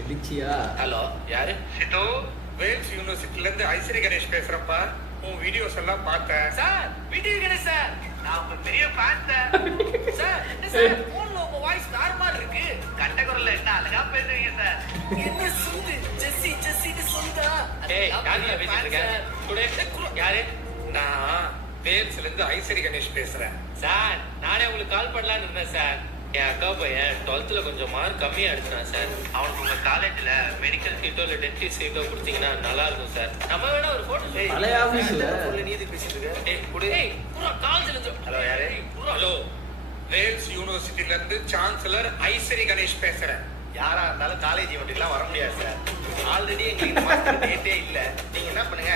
எழுச்சியா? Hello, யாரு? இதோ Wales யூனிவர்சிட்டில இருந்து ஐஸ்வரி கணேஷ் பேசுறப்பா. உன் வீடியோஸ் எல்லாம் பார்த்தேன் சார். வீடியோ கணேஷ் சார், நான் உங்க பெரிய ஃபேன் சார். சார், என்ன சார் போன்ல உங்க வாய்ஸ் நார்மல் இருக்கு, கட்ட குரல்ல என்ன அழகா பேசுறீங்க சார். என்ன சுந்து ஜெஸ்ஸி ஜெஸ்ஸிக்கு சொந்தா? ஏய், யாருல பேசிட்டு இருக்க? குடே யாரு? நான் வேல்ஸ்ல இருந்து ஐஸ்வரி கணேஷ் பேசுறேன். சார், நானே உங்களுக்கு கால் பண்ணலாம்னு இருந்தேன் சார். என் அக்கா பையன் 12th கொஞ்சம் மார்க் கம்மியா எடுத்தான் சார். அவனுக்கு உங்க காலேஜ்ல மெடிக்கல் சீட்டோ இல்ல டென்டிஸ்ட் சீட்டோ கொடுத்தீங்கன்னா நல்லா இருக்கும் சார். நம்ம வேணா ஒரு போட்டோ. பழைய ஆபீஸ்ல நீ எதுக்கு பேசிட்டு இருக்க? ஏய் குடு. ஏய் புரா காலேஜ்ல இருந்து. ஹலோ, யாரு? ஹலோ, வேல்ஸ் யூனிவர்சிட்டில இருந்து சான்சலர் ஐஸ்வரி கணேஷ் பேசுறேன். யாரா இருந்தாலும் காலேஜ் ஈவெண்ட்டுக்குலாம் வர முடியாது சார். ஆல்ரெடி எங்களுக்கு இந்த மாசத்துக்கு டேட்டே இல்ல. நீங்க என்ன பண்ணுங்க,